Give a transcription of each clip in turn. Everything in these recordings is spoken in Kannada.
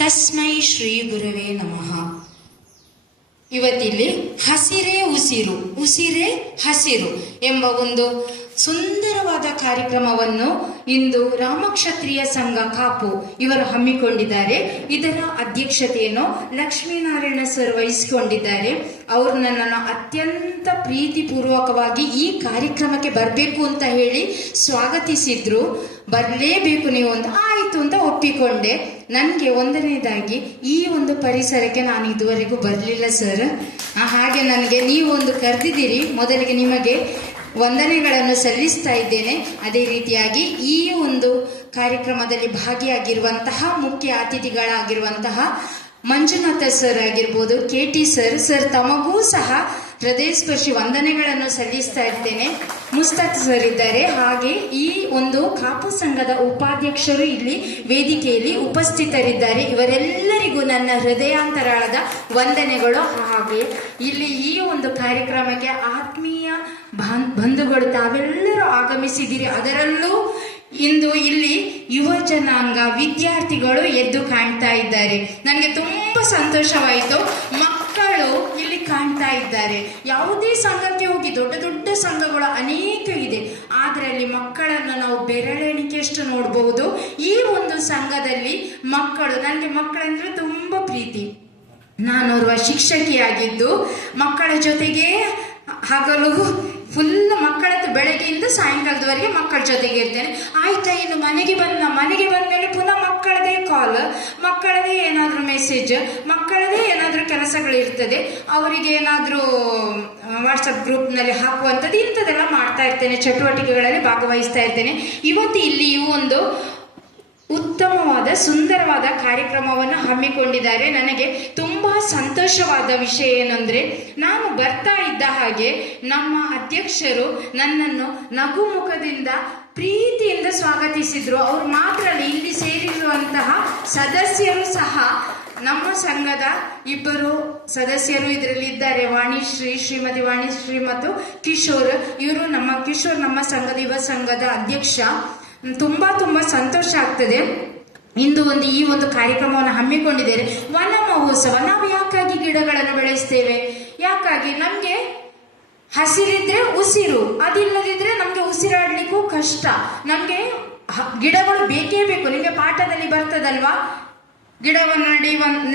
ತಸ್ಮೈ ಶ್ರೀ ಗುರವೇ ನಮಃ. ಇವತ್ತಿಲ್ಲಿ ಹಸಿರೇ ಉಸಿರು, ಉಸಿರೇ ಹಸಿರು ಎಂಬ ಒಂದು ಸುಂದರವಾದ ಕಾರ್ಯಕ್ರಮವನ್ನು ಇಂದು ರಾಮಕ್ಷತ್ರಿಯ ಸಂಘ ಕಾಪು ಇವರು ಹಮ್ಮಿಕೊಂಡಿದ್ದಾರೆ. ಇದರ ಅಧ್ಯಕ್ಷತೆಯನ್ನು ಲಕ್ಷ್ಮೀನಾರಾಯಣ ಸರ್ ವಹಿಸಿಕೊಂಡಿದ್ದಾರೆ. ಅವರು ನನ್ನನ್ನು ಅತ್ಯಂತ ಪ್ರೀತಿಪೂರ್ವಕವಾಗಿ ಈ ಕಾರ್ಯಕ್ರಮಕ್ಕೆ ಬರಬೇಕು ಅಂತ ಹೇಳಿ ಸ್ವಾಗತಿಸಿದ್ರು. ಬರಲೇಬೇಕು ನೀವು ಅಂತ ಆಯಿತು ಅಂತ ಒಪ್ಪಿಕೊಂಡೆ. ನನಗೆ ಒಂದನೇದಾಗಿ ಈ ಒಂದು ಪರಿಸರಕ್ಕೆ ನಾನು ಇದುವರೆಗೂ ಬರಲಿಲ್ಲ ಸರ್. ಹಾಗೆ ನನಗೆ ನೀವು ಒಂದು ಕರೆದಿದ್ದೀರಿ, ಮೊದಲಿಗೆ ನಿಮಗೆ ವಂದನೆಗಳನ್ನು ಸಲ್ಲಿಸ್ತಾ ಇದ್ದೇನೆ. ಅದೇ ರೀತಿಯಾಗಿ ಈ ಒಂದು ಕಾರ್ಯಕ್ರಮದಲ್ಲಿ ಭಾಗಿಯಾಗಿರುವಂತಹ ಮುಖ್ಯ ಅತಿಥಿಗಳಾಗಿರುವಂತಹ ಮಂಜುನಾಥ ಸರ್ ಆಗಿರ್ಬೋದು, KT ಸರ್ ತಮಗೂ ಸಹ ಹೃದಯಸ್ಪರ್ಶಿ ವಂದನೆಗಳನ್ನು ಸಲ್ಲಿಸ್ತಾ ಇರ್ತೇನೆ. ಮುಸ್ತಕ್ ಸರ್ ಇದ್ದಾರೆ. ಹಾಗೆ ಈ ಒಂದು ಕಾಪು ಸಂಘದ ಉಪಾಧ್ಯಕ್ಷರು ಇಲ್ಲಿ ವೇದಿಕೆಯಲ್ಲಿ ಉಪಸ್ಥಿತರಿದ್ದಾರೆ. ಇವರೆಲ್ಲರಿಗೂ ನನ್ನ ಹೃದಯಾಂತರಾಳದ ವಂದನೆಗಳು. ಹಾಗೆ ಇಲ್ಲಿ ಈ ಒಂದು ಕಾರ್ಯಕ್ರಮಕ್ಕೆ ಆತ್ಮೀಯ ಬಂಧುಗಳು ತಾವೆಲ್ಲರೂ ಆಗಮಿಸಿದ್ದೀರಿ. ಅದರಲ್ಲೂ ಇಂದು ಇಲ್ಲಿ ಯುವ ಜನಾಂಗ ವಿದ್ಯಾರ್ಥಿಗಳು ಎದ್ದು ಕಾಣ್ತಾ ಇದ್ದಾರೆ. ನನಗೆ ತುಂಬಾ ಸಂತೋಷವಾಯಿತು. ಮಕ್ಕಳು ಇಲ್ಲಿ ಕಾಣ್ತಾ ಇದ್ದಾರೆ. ಯಾವುದೇ ಸಂಘಕ್ಕೆ ಹೋಗಿ ದೊಡ್ಡ ದೊಡ್ಡ ಸಂಘಗಳು ಅನೇಕ ಇದೆ, ಆದರೆ ಅಲ್ಲಿ ಮಕ್ಕಳನ್ನು ನಾವು ಬೆರಳೆಣಿಕೆಯಷ್ಟು ನೋಡಬಹುದು. ಈ ಒಂದು ಸಂಘದಲ್ಲಿ ಮಕ್ಕಳು, ನನಗೆ ಮಕ್ಕಳಂದ್ರೆ ತುಂಬಾ ಪ್ರೀತಿ. ನಾನೋರ್ವ ಶಿಕ್ಷಕಿಯಾಗಿದ್ದು ಮಕ್ಕಳ ಜೊತೆಗೆ ಹಗಲು ಫುಲ್ ಮಕ್ಕಳದ್ದು ಬೆಳಗ್ಗೆಯಿಂದ ಸಾಯಂಕಾಲದವರೆಗೆ ಮಕ್ಕಳ ಜೊತೆಗೆ ಇರ್ತೇನೆ. ಆಯ್ತಾ, ಇನ್ನು ಮನೆಗೆ ಬಂದ್ಮೇಲೆ ಪುನಃ ಮಕ್ಕಳದೇ ಕಾಲ್, ಮಕ್ಕಳದೇ ಏನಾದರೂ ಮೆಸೇಜ್, ಮಕ್ಕಳದೇ ಏನಾದರೂ ಕೆಲಸಗಳಿರ್ತದೆ. ಅವರಿಗೆ ಏನಾದರೂ ವಾಟ್ಸಪ್ ಗ್ರೂಪ್ನಲ್ಲಿ ಹಾಕುವಂಥದ್ದು ಇಂಥದ್ದೆಲ್ಲ ಮಾಡ್ತಾ ಇರ್ತೇನೆ, ಚಟುವಟಿಕೆಗಳಲ್ಲಿ ಭಾಗವಹಿಸ್ತಾ ಇರ್ತೇನೆ. ಇವತ್ತು ಇಲ್ಲಿಯೂ ಒಂದು ಉತ್ತಮವಾದ ಸುಂದರವಾದ ಕಾರ್ಯಕ್ರಮವನ್ನು ಹಮ್ಮಿಕೊಂಡಿದ್ದಾರೆ. ನನಗೆ ತುಂಬಾ ಸಂತೋಷವಾದ ವಿಷಯ ಏನಂದ್ರೆ, ನಾನು ಬರ್ತಾ ಇದ್ದ ಹಾಗೆ ನಮ್ಮ ಅಧ್ಯಕ್ಷರು ನನ್ನನ್ನು ನಗುಮುಖದಿಂದ ಪ್ರೀತಿಯಿಂದ ಸ್ವಾಗತಿಸಿದ್ರು. ಅವರು ಮಾತ್ರ ಅಲ್ಲ, ಇಲ್ಲಿ ಸೇರಿರುವಂತಹ ಸದಸ್ಯರು ಸಹ, ನಮ್ಮ ಸಂಘದ ಇಬ್ಬರು ಸದಸ್ಯರು ಇದರಲ್ಲಿ ಇದ್ದಾರೆ, ಶ್ರೀಮತಿ ವಾಣಿಶ್ರೀ ಮತ್ತು ಕಿಶೋರ್. ಇವರು ಕಿಶೋರ್ ನಮ್ಮ ಸಂಘದ ಯುವ ಸಂಘದ ಅಧ್ಯಕ್ಷ. ತುಂಬಾ ಸಂತೋಷ ಆಗ್ತದೆ. ಇಂದು ಈ ಒಂದು ಕಾರ್ಯಕ್ರಮವನ್ನು ಹಮ್ಮಿಕೊಂಡಿದ್ದೇವೆ. ವನ ಮಹೋತ್ಸವ. ನಾವು ಯಾಕಾಗಿ ಗಿಡಗಳನ್ನು ಬೆಳೆಸ್ತೇವೆ? ಯಾಕಾಗಿ? ನಮ್ಗೆ ಹಸಿರಿದ್ರೆ ಉಸಿರು, ಅದಿಲ್ಲದಿದ್ರೆ ನಮ್ಗೆ ಉಸಿರಾಡ್ಲಿಕ್ಕೂ ಕಷ್ಟ. ನಮ್ಗೆ ಗಿಡಗಳು ಬೇಕೇ ಬೇಕು. ನಿಮಗೆ ಪಾಠದಲ್ಲಿ ಬರ್ತದಲ್ವಾ, ಗಿಡವನ್ನು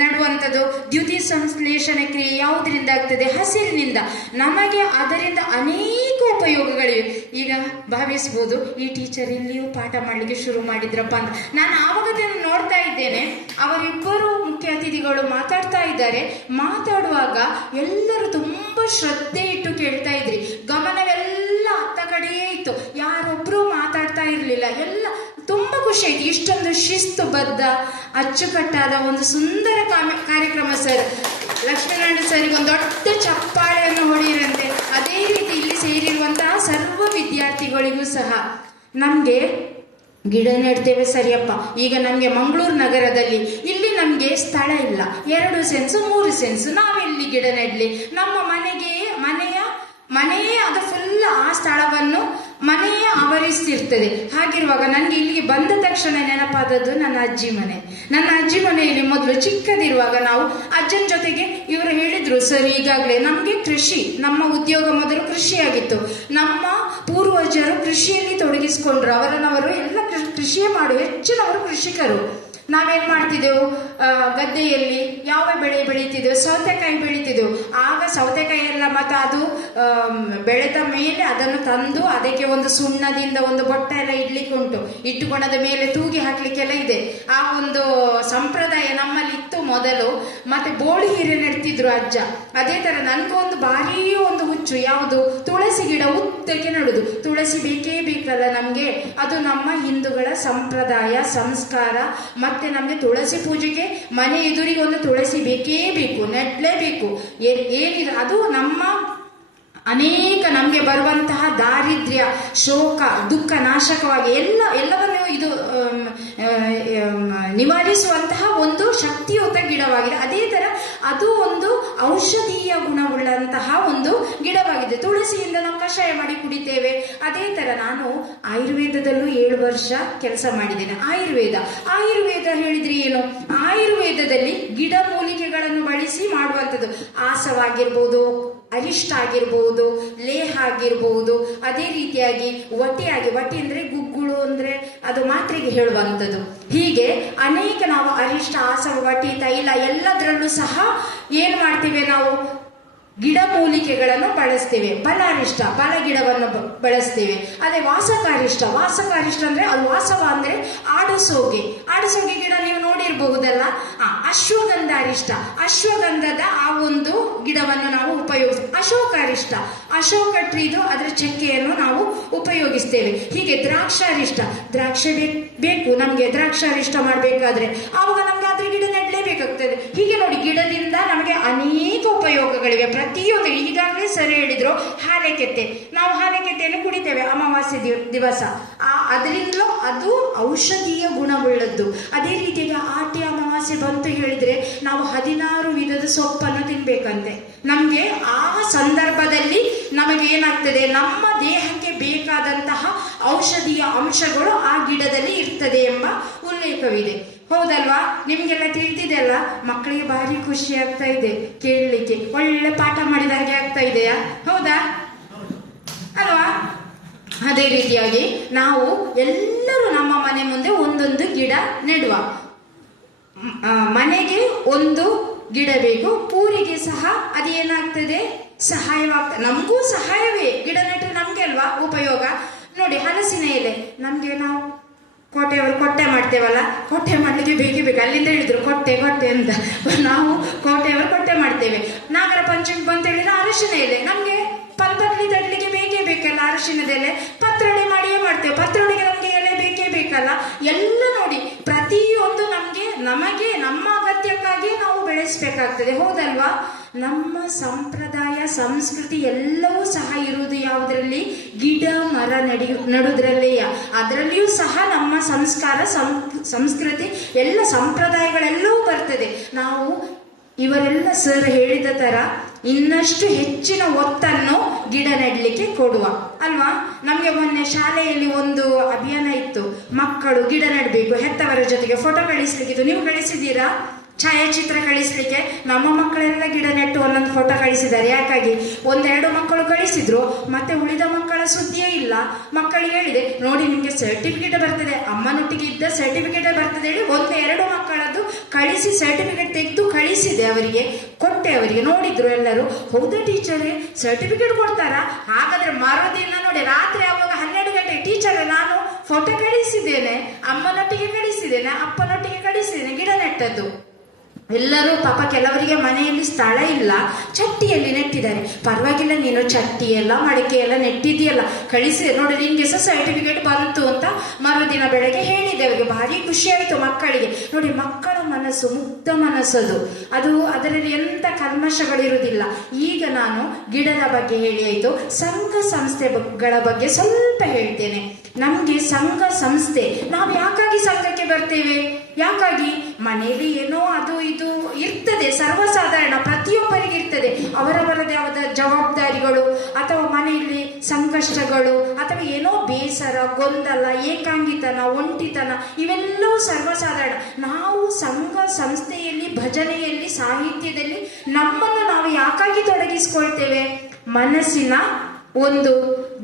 ನೆಡುವಂಥದ್ದು ದ್ಯುತಿ ಸಂಶ್ಲೇಷಣೆ ಕ್ರಿಯೆ ಯಾವುದರಿಂದ ಆಗ್ತದೆ? ಹಸಿರಿನಿಂದ. ನಮಗೆ ಅದರಿಂದ ಅನೇಕ ಉಪಯೋಗಗಳಿವೆ. ಈಗ ಭಾವಿಸ್ಬೋದು, ಈ ಟೀಚರ್ ಇಲ್ಲಿಯೂ ಪಾಠ ಮಾಡಲಿಕ್ಕೆ ಶುರು ಮಾಡಿದ್ರಪ್ಪ ಅಂತ. ನಾನು ಆವಾಗ ನೋಡ್ತಾ ಇದ್ದೇನೆ, ಅವರಿಬ್ಬರು ಮುಖ್ಯ ಅತಿಥಿಗಳು ಮಾತಾಡ್ತಾ ಇದ್ದಾರೆ. ಮಾತಾಡುವಾಗ ಎಲ್ಲರೂ ತುಂಬಾ ಶ್ರದ್ಧೆ ಇಟ್ಟು ಕೇಳ್ತಾ ಇದ್ರಿ. ಗಮನವೆಲ್ಲ ಅತ್ತ ಕಡೆಯೇ ಇತ್ತು, ಯಾರೊಬ್ರು ಮಾತಾಡ್ತಾ ಇರ್ಲಿಲ್ಲ. ಎಲ್ಲ ತುಂಬಾ ಖುಷಿ ಆಯ್ತು. ಇಷ್ಟೊಂದು ಶಿಸ್ತುಬದ್ಧ ಅಚ್ಚುಕಟ್ಟಾದ ಒಂದು ಸುಂದರ ಕಾರ್ಯಕ್ರಮ ಸರ್. ಲಕ್ಷ್ಮೀನಾರಾಯಣ ಸರಿಗೆ ಒಂದು ದೊಡ್ಡ ಚಪ್ಪಾಳೆಯನ್ನು ಹೊಡೆಯಿರಂತೆ. ಅದೇ ರೀತಿ ಇಲ್ಲಿ ಸೇರಿರುವಂತಹ ಸರ್ವ ವಿದ್ಯಾರ್ಥಿಗಳಿಗೂ ಸಹ ನಮ್ಗೆ ಗಿಡ ನೆಡ್ತೇವೆ ಸರಿಯಪ್ಪ. ಈಗ ನಮ್ಗೆ ಮಂಗಳೂರು ನಗರದಲ್ಲಿ ಇಲ್ಲಿ ನಮ್ಗೆ ಸ್ಥಳ ಇಲ್ಲ, 2 ಸೆನ್ಸು 3 ಸೆನ್ಸು, ನಾವೆಲ್ಲಿ ಗಿಡ ನೆಡ್ಲಿ? ನಮ್ಮ ಮನೆಯೇ ಅದು ಫುಲ್, ಆ ಸ್ಥಳವನ್ನು ಮನೆಯೇ ಆವರಿಸ್ತಿರ್ತದೆ. ಹಾಗಿರುವಾಗ ನನಗೆ ಇಲ್ಲಿಗೆ ಬಂದ ತಕ್ಷಣ ನೆನಪಾದದ್ದು ನನ್ನ ಅಜ್ಜಿ ಮನೆ. ನನ್ನ ಅಜ್ಜಿ ಮನೆಯಲ್ಲಿ ಮೊದಲು ಚಿಕ್ಕದಿರುವಾಗ ನಾವು ಅಜ್ಜನ ಜೊತೆಗೆ, ಇವರು ಹೇಳಿದ್ರು ಸರ್, ಈಗಾಗಲೇ ನಮಗೆ ಕೃಷಿ, ನಮ್ಮ ಉದ್ಯೋಗ ಮೊದಲು ಕೃಷಿಯಾಗಿತ್ತು. ನಮ್ಮ ಪೂರ್ವಜರು ಕೃಷಿಯಲ್ಲಿ ತೊಡಗಿಸಿಕೊಂಡ್ರು. ಅವರನ್ನವರು ಎಲ್ಲ ಕೃಷಿಯೇ ಮಾಡುವ, ಹೆಚ್ಚಿನವರು ಕೃಷಿಕರು. ನಾವೇನ್ ಮಾಡ್ತಿದ್ದೆವು, ಗದ್ದೆಯಲ್ಲಿ ಯಾವ ಬೆಳೆ ಬೆಳೀತಿದ್ದೆವು? ಸೌತೆಕಾಯಿ ಬೆಳೀತಿದ್ದೆವು. ಆಗ ಸೌತೆಕಾಯಿ ಎಲ್ಲ ಮತ್ತೆ ಅದು ಬೆಳೆದ ಮೇಲೆ ಅದನ್ನು ತಂದು ಅದಕ್ಕೆ ಒಂದು ಸುಣ್ಣದಿಂದ ಒಂದು ಬೊಟ್ಟ ಎಲ್ಲ ಇಡ್ಲಿಕ್ಕೆ ಉಂಟು, ಇಟ್ಟುಕೊಂಡದ ಮೇಲೆ ತೂಗಿ ಹಾಕ್ಲಿಕ್ಕೆಲ್ಲ ಇದೆ. ಆ ಒಂದು ಸಂಪ್ರದಾಯ ನಮ್ಮಲ್ಲಿ ಇತ್ತು ಮೊದಲು. ಮತ್ತೆ ಬೋಳಿ ಹೀರೆ ನೆಡ್ತಿದ್ರು ಅಜ್ಜ. ಅದೇ ತರ ನನ್ಗೊಂದು ಭಾರೀ ಒಂದು ಹುಚ್ಚು, ಯಾವುದು? ತುಳಸಿ ಗಿಡ ಉದ್ದಕ್ಕೆ ನೆಡುದು. ತುಳಸಿ ಬೇಕೇ ಬೇಕಲ್ಲ ನಮ್ಗೆ, ಅದು ನಮ್ಮ ಹಿಂದೂಗಳ ಸಂಪ್ರದಾಯ ಸಂಸ್ಕಾರ. ಮತ್ತೆ ನಮ್ಗೆ ತುಳಸಿ ಪೂಜೆಗೆ ಮನೆ ಎದುರಿಗೆ ಒಂದು ತುಳಸಿ ಬೇಕೇ ಬೇಕು, ನೆಡ್ಲೇಬೇಕು. ಏನಿದೆ ಅದು ನಮ್ಮ ಅನೇಕ ನಮಗೆ ಬರುವಂತಹ ದಾರಿದ್ರ್ಯ, ಶೋಕ, ದುಃಖ ನಾಶಕವಾಗಿ ಎಲ್ಲವನ್ನು ಇದು ನಿವಾರಿಸುವಂತಹ ಒಂದು ಶಕ್ತಿಯುತ ಗಿಡವಾಗಿದೆ. ಅದೇ ತರ ಅದು ಒಂದು ಔಷಧೀಯ ಗುಣವುಳ್ಳಂತಹ ಒಂದು ಗಿಡವಾಗಿದೆ. ತುಳಸಿಯಿಂದ ನಾವು ಕಷಾಯ ಮಾಡಿ ಕುಡಿತೇವೆ. ಅದೇ ತರ ನಾನು ಆಯುರ್ವೇದದಲ್ಲೂ 7 ವರ್ಷ ಕೆಲಸ ಮಾಡಿದ್ದೇನೆ. ಆಯುರ್ವೇದ ಹೇಳಿದ್ರೆ ಏನು? ಆಯುರ್ವೇದ ಗಿಡ ಮೂಲಿಕೆಗಳನ್ನು ಬಳಸಿ ಮಾಡುವಂಥದ್ದು. ಆಸವಾಗಿರ್ಬೋದು, ಅರಿಷ್ಟ ಆಗಿರ್ಬೋದು, ಲೇಹ ಆಗಿರ್ಬೋದು, ಅದೇ ರೀತಿಯಾಗಿ ವಟಿ ಅಂದ್ರೆ ಗುಗ್ಗುಳು ಅಂದ್ರೆ ಅದು ಮಾತ್ರೆಗೆ ಹೇಳುವಂಥದ್ದು. ಹೀಗೆ ಅನೇಕ ನಾವು ಅರಿಷ್ಟ, ಆಸವ, ವಟಿ, ತೈಲ ಎಲ್ಲದರಲ್ಲೂ ಸಹ ಏನ್ ಮಾಡ್ತೀವಿ ನಾವು ಗಿಡ ಮೂಲಿಕೆಗಳನ್ನು ಬಳಸ್ತೇವೆ. ಫಲಾರಿಷ್ಟ ಫಲ ಗಿಡವನ್ನು ಬಳಸ್ತೇವೆ. ಅದೇ ವಾಸಕಾರಿಷ್ಟ ಅಂದ್ರೆ ಅದು ವಾಸವ ಅಂದ್ರೆ ಆಡಸೋಗೆ ಗಿಡ ನೀವು ನೋಡಿರಬಹುದಲ್ಲ. ಅಶ್ವಗಂಧ ಅರಿಷ್ಟ, ಅಶ್ವಗಂಧದ ಆ ಒಂದು ಗಿಡವನ್ನು ನಾವು ಉಪಯೋಗಿಸ್ತೇವೆ. ಅಶೋಕ ಟ್ರೀದು ಅದರ ಚಕ್ಕೆಯನ್ನು ನಾವು ಉಪಯೋಗಿಸ್ತೇವೆ. ಹೀಗೆ ದ್ರಾಕ್ಷಾರಿಷ್ಟ, ದ್ರಾಕ್ಷಿ ಬೇಕು ನಮ್ಗೆ. ದ್ರಾಕ್ಷಾರಿಷ್ಟ ಮಾಡ್ಬೇಕಾದ್ರೆ ಆವಾಗ ನಮ್ಗೆ ಅದ್ರ ಗಿಡ ನೆಡ್ಲೇಬೇಕಾಗ್ತದೆ. ಹೀಗೆ ನೋಡಿ, ಗಿಡದಿಂದ ನಮಗೆ ಅನೇಕ ಉಪಯೋಗಗಳಿವೆ. ಪ್ರತಿಯೊಂದು ಈಗಾಗಲೇ ಸರಿ ಹೇಳಿದ್ರು, ಹಾಲೆಕೆತ್ತೆ, ನಾವು ಹಾಲೆಕೆತ್ತೆಯನ್ನು ಕುಡಿತೇವೆ ಅಮಾವಾಸ್ಯೆ ದಿವಸ. ಅದರಿಂದಲೂ ಅದು ಔಷಧೀಯ ಗುಣವುಳ್ಳದ್ದು. ಅದೇ ರೀತಿಯಾಗಿ ಆಟಿ ಅಮಾವಾಸ್ಯೆ ಬಂತು ಹೇಳಿದ್ರೆ ನಾವು 16 ವಿಧದ ಸೊಪ್ಪನ್ನು ತಿನ್ಬೇಕಂತೆ. ನಮ್ಗೆ ಆ ಸಂದರ್ಭದಲ್ಲಿ ನಮಗೆ ಏನಾಗ್ತದೆ, ನಮ್ಮ ದೇಹಕ್ಕೆ ಬೇಕಾದಂತಹ ಔಷಧೀಯ ಅಂಶಗಳು ಆ ಗಿಡದಲ್ಲಿ ಇರ್ತದೆ ಎಂಬ ಉಲ್ಲೇಖವಿದೆ. ಹೌದಲ್ವಾ? ನಿಮ್ಗೆಲ್ಲ ತಿಳಿದಿದೆ ಅಲ್ಲ. ಮಕ್ಕಳಿಗೆ ಭಾರಿ ಖುಷಿ ಆಗ್ತಾ ಇದೆ ಕೇಳಲಿಕ್ಕೆ. ಒಳ್ಳೆ ಪಾಠ ಮಾಡಿದ ಹಾಗೆ ಆಗ್ತಾ ಇದೆಯಾ? ಹೌದಾ ಅಲ್ವಾ? ಅದೇ ರೀತಿಯಾಗಿ ನಾವು ಎಲ್ಲರೂ ನಮ್ಮ ಮನೆ ಮುಂದೆ ಒಂದೊಂದು ಗಿಡ ನೆಡುವ. ಮನೆಗೆ ಒಂದು ಗಿಡ ಬೇಕು, ಊರಿಗೆ ಸಹ ಅದೇನಾಗ್ತದೆ, ಸಹಾಯವಾಗ್ತದೆ. ನಮಗೂ ಸಹಾಯವೇ, ಗಿಡ ನೆಟ್ಟರೆ ನಮ್ಗೆ ಅಲ್ವಾ ಉಪಯೋಗ. ನೋಡಿ, ಹಲಸಿನ ಎಲೆ ನಮ್ಗೆ, ನಾವು ಕೋಟೆಯವರು ಕೊಟ್ಟೆ ಮಾಡ್ತೇವಲ್ಲ, ಕೊಟ್ಟೆ ಮಾಡ್ಲಿಕ್ಕೆ ಬೇಕು. ಅಲ್ಲಿಂದ ಹೇಳಿದ್ರು ಕೊಟ್ಟೆ ಅಂತ. ನಾವು ಕೋಟೆಯವರು ಕೊಟ್ಟೆ ಮಾಡ್ತೇವೆ. ನಾಗರ ಪಂಚಮಿ ಬಂತ ಹೇಳಿದ್ರೆ ಅರಶಿನ ಎಲೆ ನಮ್ಗೆ ಪಂಪರ್ಲಿ ತಡ್ಲಿಕ್ಕೆ ಬೇಕಲ್ಲ ಅರಶಿನದ ಎಲೆ. ಪತ್ರೊಡೆ ಮಾಡಿಯೇ ಮಾಡ್ತೇವೆ. ಪತ್ರೊಡೆಗೆ ನಮ್ಗೆ ಎಲೆ ಬೇಕಲ್ಲ. ಎಲ್ಲ ನೋಡಿ, ಪ್ರತಿಯೊಂದು ನಮಗೆ ನಮ್ಮ ಅಗತ್ಯಕ್ಕಾಗಿ ನಾವು ಬೆಳೆಸಬೇಕಾಗ್ತದೆ. ಹೌದಲ್ವಾ? ನಮ್ಮ ಸಂಪ್ರದಾಯ ಸಂಸ್ಕೃತಿ ಎಲ್ಲವೂ ಸಹ ಇರುವುದು ಯಾವುದರಲ್ಲಿ? ಗಿಡ ಮರ ನಡುವುದರಲ್ಲೇ. ಅದರಲ್ಲಿಯೂ ಸಹ ನಮ್ಮ ಸಂಸ್ಕಾರ ಸಂಸ್ಕೃತಿ ಎಲ್ಲ ಸಂಪ್ರದಾಯಗಳೆಲ್ಲವೂ ಬರ್ತದೆ. ನಾವು ಇವರೆಲ್ಲ ಸರ್ ಹೇಳಿದ ತರ ಇನ್ನಷ್ಟು ಹೆಚ್ಚಿನ ಒತ್ತನ್ನು ಗಿಡ ನೆಡಲಿಕ್ಕೆ ಕೊಡುವ ಅಲ್ವಾ? ನಮಗೆ ಮೊನ್ನೆ ಶಾಲೆಯಲ್ಲಿ ಒಂದು ಅಭಿಯಾನ ಇತ್ತು, ಮಕ್ಕಳು ಗಿಡ ನೆಡಬೇಕು, ಹೆತ್ತವರ ಜೊತೆಗೆ ಫೋಟೋ ಕಳಿಸ್ಲಿಕ್ಕಿತ್ತು. ನೀವು ಕಳಿಸಿದ್ದೀರಾ? ಛಾಯಾಚಿತ್ರ ಕಳಿಸ್ಲಿಕ್ಕೆ ನಮ್ಮ ಮಕ್ಕಳೆಲ್ಲ ಗಿಡ ನೆಟ್ಟು ಒಂದೊಂದು ಫೋಟೋ ಕಳಿಸಿದ್ದಾರೆ. ಯಾಕಾಗಿ? 1-2 ಮಕ್ಕಳು ಕಳಿಸಿದ್ರು, ಮತ್ತೆ ಉಳಿದ ಮಕ್ಕಳ ಸುದ್ದಿಯೇ ಇಲ್ಲ. ಮಕ್ಕಳಿಗೆ ಹೇಳಿದೆ, ನೋಡಿ ನಿಮ್ಗೆ ಸರ್ಟಿಫಿಕೇಟ್ ಬರ್ತದೆ, ಅಮ್ಮನೊಟ್ಟಿಗೆ ಇದ್ದ ಸರ್ಟಿಫಿಕೇಟ್ ಬರ್ತದೆ ಹೇಳಿ 1-2 ಮಕ್ಕಳದ್ದು ಕಳಿಸಿ ಸರ್ಟಿಫಿಕೇಟ್ ತೆಗೆದು ಕಳಿಸಿದೆ ಅವರಿಗೆ, ಕೊಟ್ಟೆ ಅವರಿಗೆ. ನೋಡಿದ್ರು ಎಲ್ಲರೂ, ಹೌದಾ ಟೀಚರೇ ಸರ್ಟಿಫಿಕೇಟ್ ಕೊಡ್ತಾರಾ? ಹಾಗಾದ್ರೆ ಮರುದಿನ ನೋಡಿ ರಾತ್ರಿ ಆವಾಗ 12 ಗಂಟೆ, ಟೀಚರ್ ನಾನು ಫೋಟೋ ಕಳಿಸಿದ್ದೇನೆ, ಅಮ್ಮನೊಟ್ಟಿಗೆ ಕಳಿಸಿದ್ದೇನೆ, ಅಪ್ಪನೊಟ್ಟಿಗೆ ಕಳಿಸಿದ್ದೇನೆ ಗಿಡ ನೆಟ್ಟದ್ದು. ಎಲ್ಲರೂ ಪಾಪ ಕೆಲವರಿಗೆ ಮನೆಯಲ್ಲಿ ಸ್ಥಳ ಇಲ್ಲ, ಚಟ್ಟಿಯಲ್ಲಿ ನೆಟ್ಟಿದ್ದಾರೆ. ಪರವಾಗಿಲ್ಲ, ನೀನು ಚಟ್ಟಿ ಎಲ್ಲ ಮಡಿಕೆ ಎಲ್ಲ ನೆಟ್ಟಿದೆಯಲ್ಲ, ಕಳಿಸಿ ನೋಡಿ ನಿನ್ಗೆ ಸಹ ಸರ್ಟಿಫಿಕೇಟ್ ಬಂತು ಅಂತ ಮರುದಿನ ಬೆಳಗ್ಗೆ ಹೇಳಿದೆ ಅವರಿಗೆ. ಭಾರಿ ಖುಷಿ ಆಯಿತು ಮಕ್ಕಳಿಗೆ. ನೋಡಿ, ಮಕ್ಕಳ ಮನಸ್ಸು ಮುಗ್ಧ ಮನಸ್ಸದು, ಅದು ಅದರಲ್ಲಿ ಎಂಥ ಕಲ್ಮಶಗಳಿರುವುದಿಲ್ಲ. ಈಗ ನಾನು ಗಿಡದ ಬಗ್ಗೆ ಹೇಳಿ ಆಯಿತು, ಸಂಘ ಸಂಸ್ಥೆಗಳ ಬಗ್ಗೆ ಸ್ವಲ್ಪ ಹೇಳ್ತೇನೆ. ನಮಗೆ ಸಂಘ ಸಂಸ್ಥೆ, ನಾವು ಯಾಕಾಗಿ ಸಂಘಕ್ಕೆ ಬರ್ತೇವೆ? ಯಾಕಾಗಿ? ಮನೆಯಲ್ಲಿ ಏನೋ ಅದು ಇದು ಇರ್ತದೆ, ಸರ್ವಸಾಧಾರಣ, ಪ್ರತಿಯೊಬ್ಬರಿಗೆ ಇರ್ತದೆ ಅವರವರದೇ ಆದ ಜವಾಬ್ದಾರಿಗಳು, ಅಥವಾ ಮನೆಯಲ್ಲಿ ಸಂಕಷ್ಟಗಳು, ಅಥವಾ ಏನೋ ಬೇಸರ, ಗೊಂದಲ, ಏಕಾಂಗಿತನ, ಒಂಟಿತನ, ಇವೆಲ್ಲವೂ ಸರ್ವಸಾಧಾರಣ. ನಾವು ಸಂಘ ಸಂಸ್ಥೆಯಲ್ಲಿ, ಭಜನೆಯಲ್ಲಿ, ಸಾಹಿತ್ಯದಲ್ಲಿ ನಮ್ಮನ್ನು ನಾವು ಯಾಕಾಗಿ ತೊಡಗಿಸ್ಕೊಳ್ತೇವೆ? ಮನಸ್ಸಿನ ಒಂದು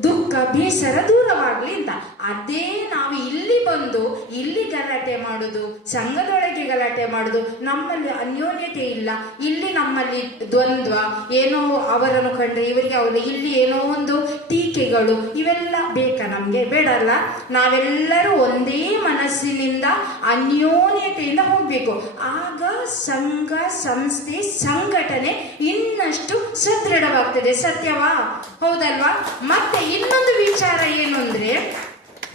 ದುಃಖ ಬೇಸರ ದೂರವಾಗ್ಲಿ ಅಂತ. ಅದೇ ನಾವು ಇಲ್ಲಿ ಬಂದು ಇಲ್ಲಿ ಗಲಾಟೆ ಮಾಡುದು, ಸಂಘದೊಳಗೆ ಗಲಾಟೆ ಮಾಡುದು, ನಮ್ಮಲ್ಲಿ ಅನ್ಯೋನ್ಯತೆ ಇಲ್ಲ, ಇಲ್ಲಿ ನಮ್ಮಲ್ಲಿ ದ್ವಂದ್ವ, ಏನೋ ಅವರನ್ನು ಕಂಡ್ರೆ ಇವರಿಗೆ ಅವರು, ಇಲ್ಲಿ ಏನೋ ಒಂದು ಟೀಕೆಗಳು, ಇವೆಲ್ಲ ಬೇಕಾ? ನಮ್ಗೆ ಬೇಡಲ್ಲ. ನಾವೆಲ್ಲರೂ ಒಂದೇ ಮನಸ್ಸಿನಿಂದ ಅನ್ಯೋನ್ಯತೆಯಿಂದ ಹೋಗ್ಬೇಕು. ಆಗ ಸಂಘ ಸಂಸ್ಥೆ ಸಂಘಟನೆ ಇನ್ನಷ್ಟು ಸದೃಢವಾಗ್ತದೆ. ಸತ್ಯವಾ? ಹೌದಲ್ವಾ? ಮತ್ತೆ ಇನ್ನೊಂದು ವಿಚಾರ ಏನು ಅಂದ್ರೆ,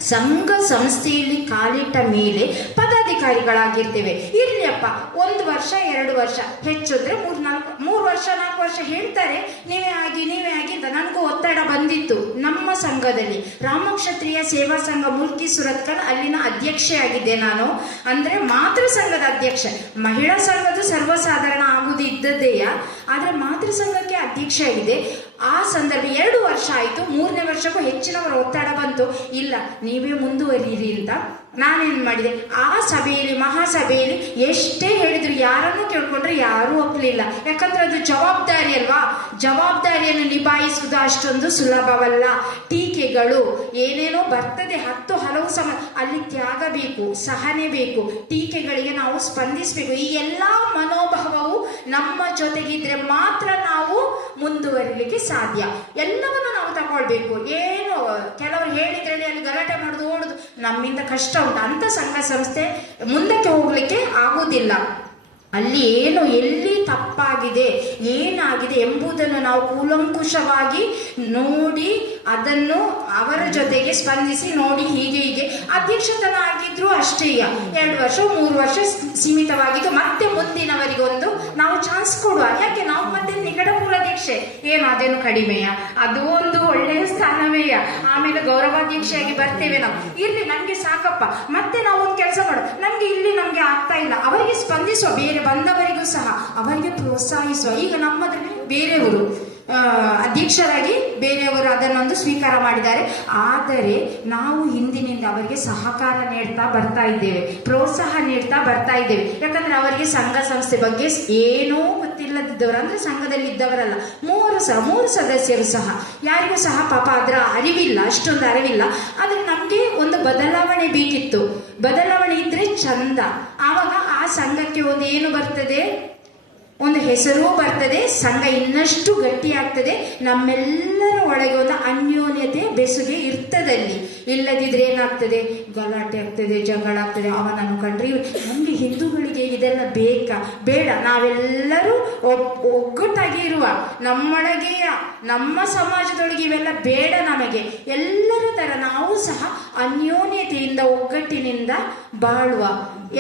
ಸಂಘ ಸಂಸ್ಥೆಯಲ್ಲಿ ಕಾಲಿಟ್ಟ ಮೇಲೆ ಪದಾಧಿಕಾರಿಗಳಾಗಿರ್ತೇವೆ. ಇರ್ಲಿಯಪ್ಪ, 1 ವರ್ಷ 2 ವರ್ಷ, ಹೆಚ್ಚುದ್ರೆ 3 ವರ್ಷ 4 ವರ್ಷ ಹೇಳ್ತಾರೆ, ನೀವೇ ಆಗಿ ಅಂತ. ನನಗೂ ಒತ್ತಡ ಬಂದಿತ್ತು. ನಮ್ಮ ಸಂಘದಲ್ಲಿ ರಾಮಕ್ಷತ್ರಿಯ ಸೇವಾ ಸಂಘ ಮೂರ್ತಿ ಸುರತ್ಕಲ್, ಅಲ್ಲಿನ ಅಧ್ಯಕ್ಷೆ ಆಗಿದ್ದೆ ನಾನು. ಅಂದ್ರೆ ಮಾತೃ ಸಂಘದ ಅಧ್ಯಕ್ಷೆ. ಮಹಿಳಾ ಸಂಘದ ಸರ್ವಸಾಧಾರಣ ಆಗುವುದು ಇದ್ದದ್ದೆಯ, ಆದ್ರೆ ಮಾತೃ ಸಂಘಕ್ಕೆ ಅಧ್ಯಕ್ಷೆ ಆಗಿದೆ. ಆ ಸಂದರ್ಭ 2 ವರ್ಷ ಆಯಿತು. 3ನೇ ವರ್ಷಕ್ಕೂ ಹೆಚ್ಚಿನವರ ಒತ್ತಡ ಬಂತು. ಇಲ್ಲ, ನೀವೇ ಮುಂದುವರಿಯಿರಿ ಅಂತ ನಾನೇನು ಮಾಡಿದೆ, ಆ ಸಭೆಯಲ್ಲಿ, ಮಹಾಸಭೆಯಲ್ಲಿ ಎಷ್ಟೇ ಹೇಳಿದ್ರು, ಯಾರನ್ನೂ ತಿಳ್ಕೊಂಡ್ರೆ ಯಾರೂ ಒಪ್ಪಲಿಲ್ಲ. ಯಾಕಂದ್ರೆ ಅದು ಜವಾಬ್ದಾರಿ ಅಲ್ವಾ. ಜವಾಬ್ದಾರಿಯನ್ನು ನಿಭಾಯಿಸುವುದು ಅಷ್ಟೊಂದು ಸುಲಭವಲ್ಲ. ಟೀಕೆಗಳು ಏನೇನೋ ಬರ್ತದೆ, ಹಲವು ಅಲ್ಲಿ ತ್ಯಾಗ ಬೇಕು, ಸಹನೆ ಬೇಕು. ಟೀಕೆಗಳಿಗೆ ನಾವು ಸ್ಪಂದಿಸಬೇಕು. ಈ ಎಲ್ಲಾ ಮನೋಭಾವವು ನಮ್ಮ ಜೊತೆಗಿದ್ರೆ ಮಾತ್ರ ನಾವು ಮುಂದುವರಿಲಿಕ್ಕೆ ಸಾಧ್ಯ. ಎಲ್ಲವನ್ನು ನಾವು ತಗೊಳ್ಬೇಕು. ಏನು ಕೆಲವರು ಹೇಳಿದ್ರಲ್ಲಿ ಅಲ್ಲಿ ಗಲಾಟೆ ಮಾಡುದು, ಓಡುದು ನಮ್ಮಿಂದ ಕಷ್ಟ ಉಂಟು ಅಂತ ಸಂಘ ಸಂಸ್ಥೆ ಮುಂದಕ್ಕೆ ಹೋಗ್ಲಿಕ್ಕೆ ಆಗುವುದಿಲ್ಲ. ಅಲ್ಲಿ ಏನು ಎಲ್ಲಿ ತಪ್ಪಾಗಿದೆ, ಏನಾಗಿದೆ ಎಂಬುದನ್ನು ನಾವು ಕೂಲಂಕುಷವಾಗಿ ನೋಡಿ ಅದನ್ನು ಅವರ ಜೊತೆಗೆ ಸ್ಪಂದಿಸಿ ನೋಡಿ ಹೀಗೆ ಅಧ್ಯಕ್ಷತನ ಆಗಿದ್ರು ಅಷ್ಟೇ 2 ವರ್ಷ 3 ವರ್ಷ ಸೀಮಿತವಾಗಿದ್ದು, ಮತ್ತೆ ಮುಂದಿನವರಿಗೊಂದು ನಾವು ಚಾನ್ಸ್ ಕೊಡುವ. ಯಾಕೆ ನಾವು ಮತ್ತೆ ನಿಕಟಪೂರ್ವ ಅಧ್ಯಕ್ಷೆ ಏನು ಅದೇನು ಕಡಿಮೆಯ, ಅದು ಒಂದು ಒಳ್ಳೆಯ ಸ್ಥಾನವೇಯ. ಆಮೇಲೆ ಗೌರವಾಧ್ಯಕ್ಷೆಯಾಗಿ ಬರ್ತೇವೆ ನಾವು, ಇರ್ಲಿ ನಮ್ಗೆ ಸಾಕಪ್ಪ, ಮತ್ತೆ ನಾವು ಒಂದು ಕೆಲಸ ಮಾಡೋ, ನಮ್ಗೆ ಇಲ್ಲಿ ನಮ್ಗೆ ಆಗ್ತಾ ಇಲ್ಲ, ಅವರಿಗೆ ಸ್ಪಂದಿಸುವ. ಬೇರೆ ಬಂದವರಿಗೂ ಸಹ ಅವರಿಗೆ ಪ್ರೋತ್ಸಾಹಿಸುವ. ಈಗ ನಮ್ಮದ್ರಲ್ಲಿ ಬೇರೆಯವರು ಅಧ್ಯಕ್ಷರಾಗಿ ಬೇರೆಯವರು ಅದನ್ನೊಂದು ಸ್ವೀಕಾರ ಮಾಡಿದ್ದಾರೆ. ಆದರೆ ನಾವು ಹಿಂದಿನಿಂದ ಅವರಿಗೆ ಸಹಕಾರ ನೀಡ್ತಾ ಬರ್ತಾ ಇದ್ದೇವೆ, ಪ್ರೋತ್ಸಾಹ ನೀಡ್ತಾ ಬರ್ತಾ ಇದ್ದೇವೆ. ಯಾಕಂದ್ರೆ ಅವರಿಗೆ ಸಂಘ ಸಂಸ್ಥೆ ಬಗ್ಗೆ ಏನೂ ಗೊತ್ತಿಲ್ಲದಿದ್ದವರು, ಅಂದ್ರೆ ಸಂಘದಲ್ಲಿ ಇದ್ದವರಲ್ಲ, ಮೂರು ಸದಸ್ಯರು ಸಹ ಯಾರಿಗೂ ಸಹ ಪಾಪ ಅದರ ಅರಿವಿಲ್ಲ, ಅಷ್ಟೊಂದು ಅರಿವಿಲ್ಲ. ಆದ್ರೆ ನಮ್ಗೆ ಒಂದು ಬದಲಾವಣೆ ಬೇಕಿತ್ತು. ಬದಲಾವಣೆ ಇದ್ರೆ ಚಂದ. ಆವಾಗ ಆ ಸಂಘಕ್ಕೆ ಒಂದು ಏನು ಬರ್ತದೆ, ಒಂದು ಹೆಸರು ಬರ್ತದೆ, ಸಂಘ ಇನ್ನಷ್ಟು ಗಟ್ಟಿ ಆಗ್ತದೆ. ನಮ್ಮೆಲ್ಲರ ಒಳಗೆ ಒಂದು ಅನ್ಯೋನ್ಯತೆ ಬೆಸುಗೆ ಇರ್ತದಲ್ಲಿ. ಇಲ್ಲದಿದ್ರೆ ಏನಾಗ್ತದೆ, ಗಲಾಟೆ ಆಗ್ತದೆ, ಜಗಳ ಆಗ್ತದೆ. ಅವನನ್ನು ಕಂಡ್ರೆ ನಮ್ಗೆ ಹಿಂದೂಗಳಿಗೆ ಇದೆಲ್ಲ ಬೇಕಾ ಬೇಡ, ನಾವೆಲ್ಲರೂ ಒಗ್ಗಟ್ಟಾಗಿ ಇರುವ, ನಮ್ಮೊಳಗೆಯ ನಮ್ಮ ಸಮಾಜದೊಳಗೆ ಇವೆಲ್ಲ ಬೇಡ ನಮಗೆ. ಎಲ್ಲರ ತರ ನಾವು ಸಹ ಅನ್ಯೋನ್ಯತೆಯಿಂದ ಒಗ್ಗಟ್ಟಿನಿಂದ ಬಾಳುವ.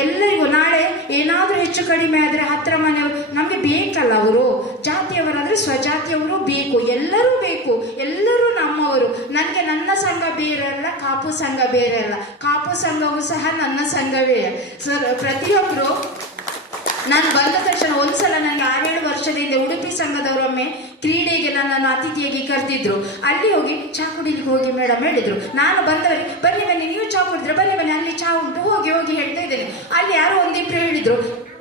ಎಲ್ಲರಿಗೂ ನಾಳೆ ಏನಾದ್ರೂ ಹೆಚ್ಚು ಕಡಿಮೆ ಆದ್ರೆ ಹತ್ತಿರ ಮನೆಯವರು ನಮ್ಗೆ ಬೇಕಲ್ಲ, ಅವರು ಜಾತಿಯವರಾದ್ರೆ ಸ್ವಜಾತಿಯವರು ಬೇಕು, ಎಲ್ಲರೂ ಬೇಕು, ಎಲ್ಲರೂ ನಮ್ಮವರು. ನನಗೆ ನನ್ನ ಸಂಘ ಬೇರೆ ಅಲ್ಲ, ಕಾಪು ಸಂಘ ಬೇರೆ ಅಲ್ಲ, ಕಾಪು ಸಂಘವೂ ಸಹ ನನ್ನ ಸಂಘವೇ. ಪ್ರತಿಯೊಬ್ಬರು ನಾನು ಬಂದ ತಕ್ಷಣ ಒಂದ್ಸಲ ನನಗೆ 6-7 ವರ್ಷದಿಂದ ಉಡುಪಿ ಸಂಘದವರೊಮ್ಮೆ ಕ್ರೀಡೆಗೆ ನನ್ನನ್ನು ಅತಿಥಿಯಾಗಿ ಕರೆದಿದ್ರು. ಅಲ್ಲಿ ಹೋಗಿ ಚಾ ಕುಡಿಲಿಕ್ಕೆ ಹೋಗಿ ಮೇಡಮ್ ಹೇಳಿದ್ರು. ನಾನು ಬಂದವರಿಗೆ ಬನ್ನಿ ನೀವು ಚಾ ಕುಡಿದ್ರೆ ಬನ್ನಿ ಅಲ್ಲಿ ಚಾ ಉಂಟು ಹೋಗಿ ಹೇಳ್ತಾ ಇದ್ದೇನೆ. ಅಲ್ಲಿ ಯಾರೋ ಒಂದಿಬ್ರು ಹೇಳಿದ್ರು,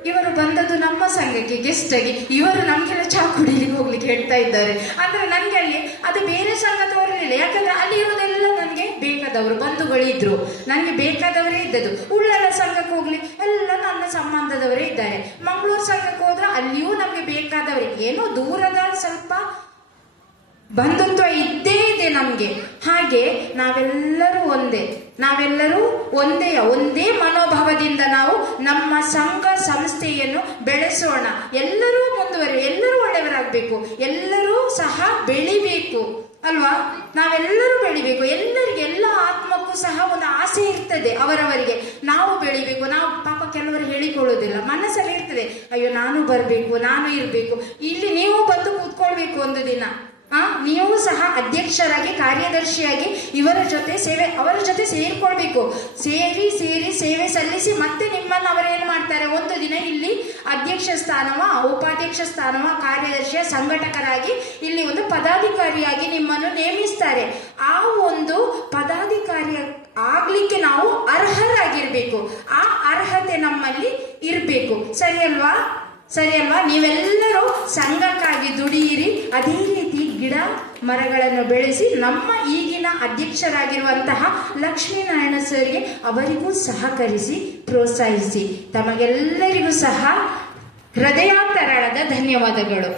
ಇವರು ಬಂದದ್ದು ನಮ್ಮ ಸಂಘಕ್ಕೆ ಗೆಸ್ಟ್ ಆಗಿ, ಇವರು ನಮ್ಗೆಲ್ಲ ಚಾ ಕುಡಿಲಿಕ್ಕೆ ಹೋಗ್ಲಿಕ್ಕೆ ಹೇಳ್ತಾ ಇದ್ದಾರೆ. ಅಂದ್ರೆ ನನಗೆ ಅಲ್ಲಿ ಅದು ಬೇರೆ ಸಂಘದವರಿಲ್ಲ. ಯಾಕಂದ್ರೆ ಅಲ್ಲಿ ಇರೋದೆಲ್ಲ ನನಗೆ ಬೇಕಾದವರು, ಬಂಧುಗಳಿದ್ರು, ನನಗೆ ಬೇಕಾದವರೇ ಇದ್ದದ್ದು. ಉಳ್ಳಾಲ ಸಂಘಕ್ಕೆ ಹೋಗ್ಲಿ ಎಲ್ಲ ನನ್ನ ಸಂಬಂಧದವರೇ ಇದ್ದಾರೆ. ಮಂಗಳೂರು ಸಂಘಕ್ಕೆ ಹೋದ್ರೆ ಅಲ್ಲಿಯೂ ನಮ್ಗೆ ಬೇಕಾದವರೇ. ಏನೋ ದೂರದ ಸ್ವಲ್ಪ ಬಂಧುತ್ವ ಇದ್ದೇ ಇದೆ ನಮ್ಗೆ. ಹಾಗೆ ನಾವೆಲ್ಲರೂ ಒಂದೇ ಮನೋಭಾವದಿಂದ ನಾವು ನಮ್ಮ ಸಂಘ ಸಂಸ್ಥೆಯನ್ನು ಬೆಳೆಸೋಣ. ಎಲ್ಲರೂ ಎಲ್ಲರೂ ಒಳ್ಳೆಯವರಾಗಬೇಕು, ಎಲ್ಲರೂ ಸಹ ಬೆಳಿಬೇಕು ಅಲ್ವಾ. ನಾವೆಲ್ಲರೂ ಬೆಳಿಬೇಕು. ಎಲ್ಲ ಆತ್ಮಕ್ಕೂ ಸಹ ಒಂದು ಆಸೆ ಇರ್ತದೆ ಅವರವರಿಗೆ, ನಾವು ಬೆಳಿಬೇಕು. ನಾವು ಪಾಪ ಕೆಲವರು ಹೇಳಿಕೊಳ್ಳುವುದಿಲ್ಲ, ಮನಸ್ಸಲ್ಲಿ ಇರ್ತದೆ, ಅಯ್ಯೋ ನಾನು ಬರಬೇಕು, ನಾನು ಇರಬೇಕು. ಇಲ್ಲಿ ನೀವು ಬಂದು ಕೂತ್ಕೊಳ್ಬೇಕು ಒಂದು ದಿನ. ನೀವು ಸಹ ಅಧ್ಯಕ್ಷರಾಗಿ, ಕಾರ್ಯದರ್ಶಿಯಾಗಿ ಅವರ ಜೊತೆ ಸೇರಿಕೊಳ್ಬೇಕು. ಸೇರಿ ಸೇವೆ ಸಲ್ಲಿಸಿ ಮತ್ತೆ ನಿಮ್ಮನ್ನು ಅವರೇನು ಮಾಡ್ತಾರೆ, ಒಂದು ದಿನ ಇಲ್ಲಿ ಅಧ್ಯಕ್ಷ ಸ್ಥಾನವ, ಉಪಾಧ್ಯಕ್ಷ ಸ್ಥಾನವ, ಕಾರ್ಯದರ್ಶಿಯ ಸಂಘಟಕರಾಗಿ ಇಲ್ಲಿ ಒಂದು ಪದಾಧಿಕಾರಿಯಾಗಿ ನಿಮ್ಮನ್ನು ನೇಮಿಸ್ತಾರೆ. ಆ ಒಂದು ಪದಾಧಿಕಾರಿ ಆಗ್ಲಿಕ್ಕೆ ನಾವು ಅರ್ಹರಾಗಿರ್ಬೇಕು. ಆ ಅರ್ಹತೆ ನಮ್ಮಲ್ಲಿ ಇರಬೇಕು. ಸರಿ ಅಲ್ವಾ? ನೀವೆಲ್ಲರೂ ಸಂಘಕ್ಕಾಗಿ ದುಡಿಯಿರಿ. ಅದೇ ರೀತಿ ಗಿಡ ಮರಗಳನ್ನು ಬೆಳೆಸಿ ನಮ್ಮ ಈಗಿನ ಅಧ್ಯಕ್ಷರಾಗಿರುವಂತಹ ಲಕ್ಷ್ಮೀನಾರಾಯಣ ಸರ್ಗೆ ಅವರಿಗೂ ಸಹಕರಿಸಿ ಪ್ರೋತ್ಸಾಹಿಸಿ. ತಮಗೆಲ್ಲರಿಗೂ ಸಹ ಹೃದಯಾಂತರಾಳದ ಧನ್ಯವಾದಗಳು.